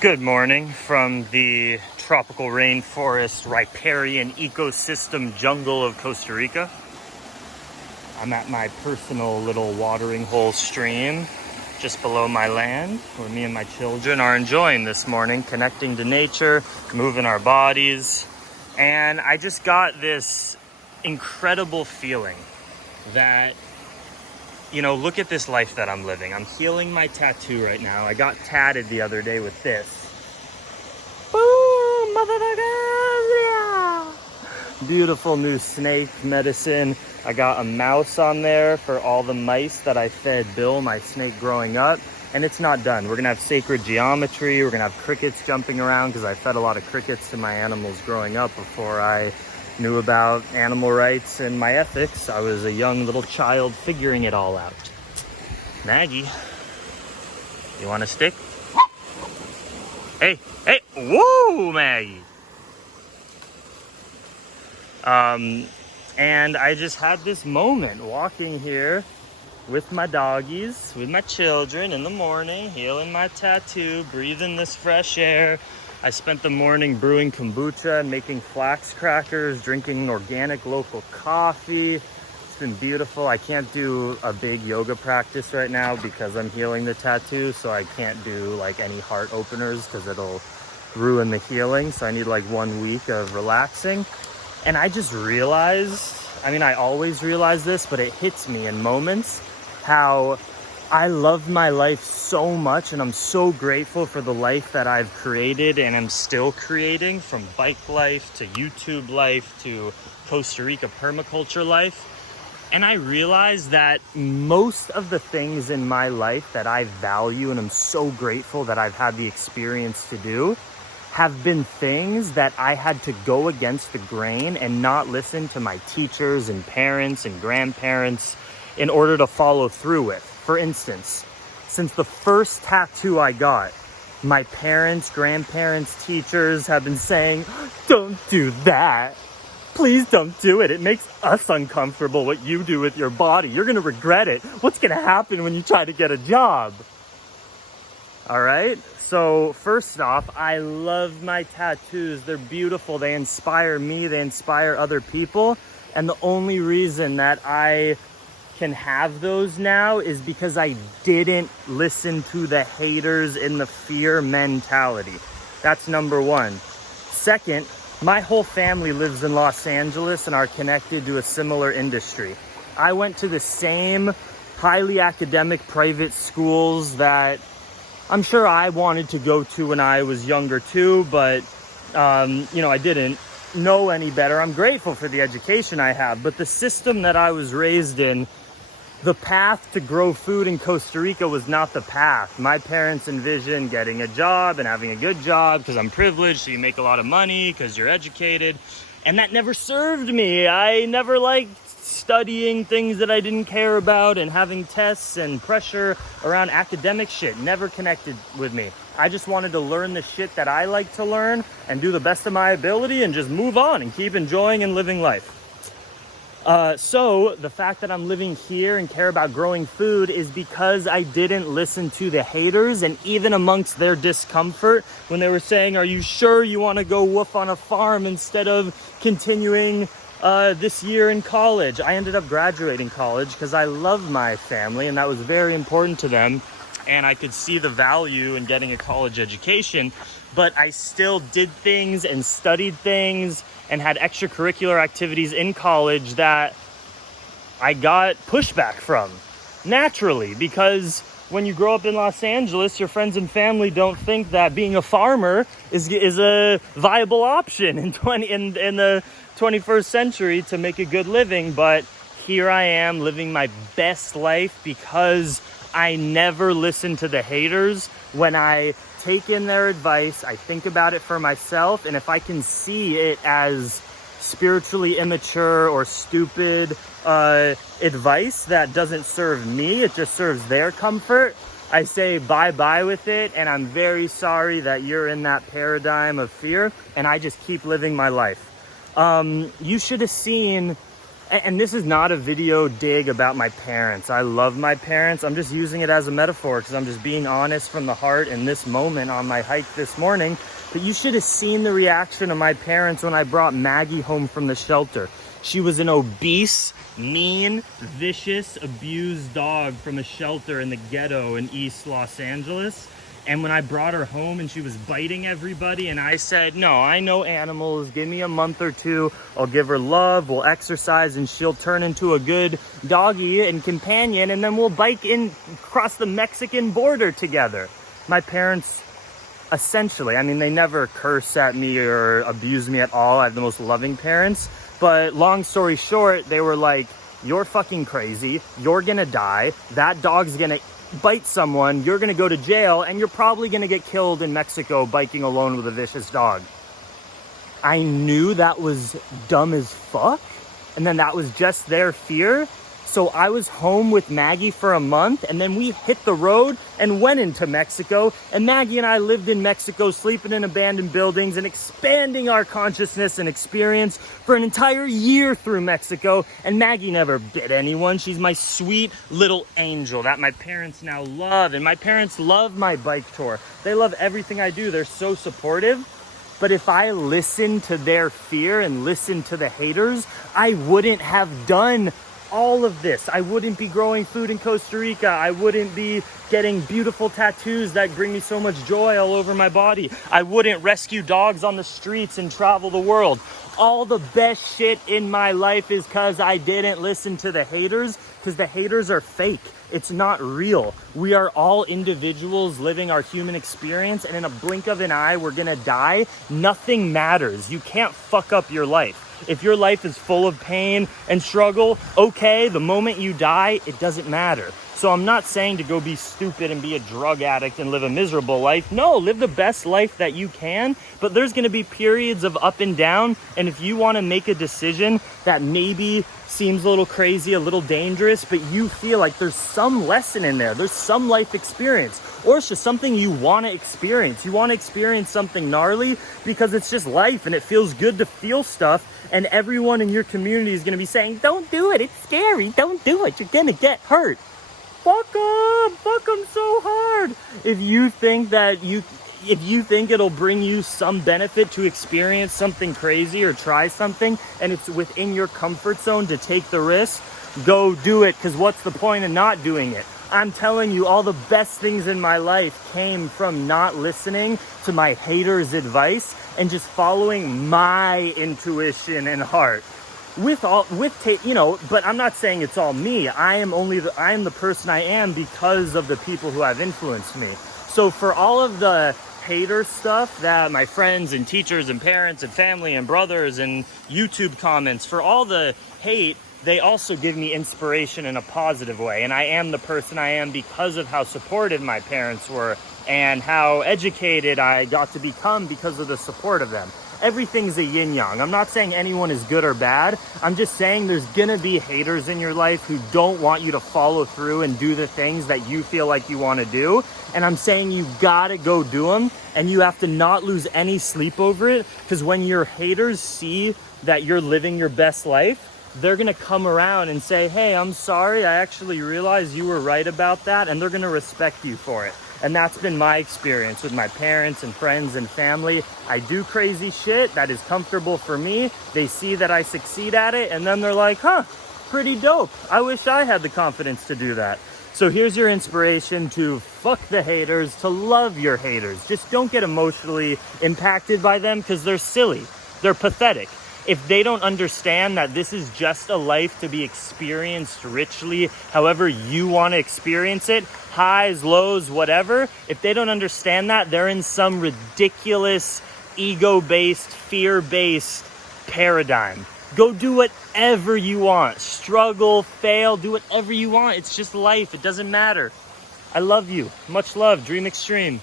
Good morning from the tropical rainforest riparian ecosystem jungle of Costa Rica. I'm at my personal little watering hole stream just below my land where me and my children are enjoying this morning, connecting to nature, moving our bodies. And I just got this incredible feeling that, look at this life that I'm living. I'm healing my tattoo right now. I got tatted the other day with this. Boom, motherfucker! Yeah! Beautiful new snake medicine. I got a mouse on there for all the mice that I fed Bill, my snake, growing up. And it's not done. We're gonna have sacred geometry. We're gonna have crickets jumping around because I fed a lot of crickets to my animals growing up before I knew about animal rights and my ethics. I was a young little child figuring it all out. Maggie, you want a stick? Hey, whoa, Maggie. And I just had this moment walking here with my doggies, with my children in the morning, healing my tattoo, breathing this fresh air. I spent the morning brewing kombucha and making flax crackers, drinking organic local coffee. It's been beautiful. I can't do a big yoga practice right now because I'm healing the tattoo, so I can't do like any heart openers because it'll ruin the healing. So I need like 1 week of relaxing. And I just realized, I always realize this, but it hits me in moments how I love my life so much, and I'm so grateful for the life that I've created and am still creating, from bike life to YouTube life to Costa Rica permaculture life. And I realized that most of the things in my life that I value and I'm so grateful that I've had the experience to do have been things that I had to go against the grain and not listen to my teachers and parents and grandparents in order to follow through with. For instance, since the first tattoo I got, my parents, grandparents, teachers have been saying, "Don't do that. Please don't do it. It makes us uncomfortable what you do with your body. You're going to regret it. What's going to happen when you try to get a job?" All right. So first off, I love my tattoos. They're beautiful. They inspire me. They inspire other people. And the only reason that I can have those now is because I didn't listen to the haters in the fear mentality. That's number one. Second, my whole family lives in Los Angeles and are connected to a similar industry. I went to the same highly academic private schools that I'm sure I wanted to go to when I was younger too, but I didn't know any better. I'm grateful for the education I have, but the system that I was raised in, the path to grow food in Costa Rica was not the path. My parents envisioned getting a job and having a good job because I'm privileged, so you make a lot of money because you're educated. And that never served me. I never liked studying things that I didn't care about, and having tests and pressure around academic shit never connected with me. I just wanted to learn the shit that I like to learn and do the best of my ability and just move on and keep enjoying and living life. So the fact that I'm living here and care about growing food is because I didn't listen to the haters, and even amongst their discomfort when they were saying, "Are you sure you want to go woof on a farm instead of continuing this year in college?" I ended up graduating college because I love my family and that was very important to them, and I could see the value in getting a college education, but I still did things and studied things and had extracurricular activities in college that I got pushback from naturally, because when you grow up in Los Angeles, your friends and family don't think that being a farmer is a viable option in the 21st century to make a good living. But here I am living my best life because I never listen to the haters. When I take in their advice, I think about it for myself, and if I can see it as spiritually immature or stupid advice that doesn't serve me, it just serves their comfort, I say bye-bye with it, and I'm very sorry that you're in that paradigm of fear, and I just keep living my life. You should have seen And this is not a video dig about my parents. I love my parents. I'm just using it as a metaphor because I'm just being honest from the heart in this moment on my hike this morning. But you should have seen the reaction of my parents when I brought Maggie home from the shelter. She was an obese, mean, vicious, abused dog from a shelter in the ghetto in East Los Angeles. And when I brought her home and she was biting everybody, and I said, no, I know animals, give me a month or two, I'll give her love, we'll exercise, and she'll turn into a good doggy and companion, and then we'll bike in across the Mexican border together. My parents, essentially, I mean, they never curse at me or abuse me at all. I have the most loving parents. But long story short, they were like, you're fucking crazy, you're gonna die, that dog's gonna bite someone, you're gonna go to jail, and you're probably gonna get killed in Mexico biking alone with a vicious dog. I knew that was dumb as fuck, and then that was just their fear. So I was home with Maggie for a month, and then we hit the road and went into Mexico, and Maggie and I lived in Mexico, sleeping in abandoned buildings and expanding our consciousness and experience for an entire year through Mexico. And Maggie never bit anyone. She's my sweet little angel that my parents now love, and my parents love my bike tour. They love everything I do. They're so supportive. But if I listened to their fear and listened to the haters, I wouldn't have done all of this. I wouldn't be growing food in Costa Rica. I wouldn't be getting beautiful tattoos that bring me so much joy all over my body. I wouldn't rescue dogs on the streets and travel the world. All the best shit in my life is because I didn't listen to the haters, because the haters are fake. It's not real. We are all individuals living our human experience, and in a blink of an eye, we're gonna die. Nothing matters. You can't fuck up your life. If your life is full of pain and struggle, okay, the moment you die, it doesn't matter. So I'm not saying to go be stupid and be a drug addict and live a miserable life. No, live the best life that you can, but there's gonna be periods of up and down, and if you wanna make a decision that maybe seems a little crazy, a little dangerous, but you feel like there's some lesson in there, there's some life experience, or it's just something you want to experience. You want to experience something gnarly because it's just life and it feels good to feel stuff, and everyone in your community is going to be saying, don't do it, it's scary, don't do it, you're going to get hurt. Fuck them so hard. If you think it'll bring you some benefit to experience something crazy or try something, and it's within your comfort zone to take the risk, go do it, because what's the point of not doing it? I'm telling you, all the best things in my life came from not listening to my haters' advice and just following my intuition and heart. But I'm not saying it's all me. I am the person I am because of the people who have influenced me. So for all of the hater stuff that my friends and teachers and parents and family and brothers and YouTube comments, for all the hate, they also give me inspiration in a positive way. And I am the person I am because of how supportive my parents were and how educated I got to become because of the support of them. Everything's a yin-yang. I'm not saying anyone is good or bad. I'm just saying there's gonna be haters in your life who don't want you to follow through and do the things that you feel like you wanna do. And I'm saying you gotta go do them, and you have to not lose any sleep over it, because when your haters see that you're living your best life, they're gonna come around and say, hey, I'm sorry, I actually realized you were right about that, and they're gonna respect you for it. And that's been my experience with my parents and friends and family. I do crazy shit that is comfortable for me. They see that I succeed at it, and then they're like, huh, pretty dope. I wish I had the confidence to do that. So here's your inspiration to fuck the haters, to love your haters. Just don't get emotionally impacted by them, because they're silly. They're pathetic. If they don't understand that this is just a life to be experienced richly, however you want to experience it, highs, lows, whatever, if they don't understand that, they're in some ridiculous, ego-based, fear-based paradigm. Go do whatever you want. Struggle, fail, do whatever you want. It's just life. It doesn't matter. I love you. Much love. Dream extreme.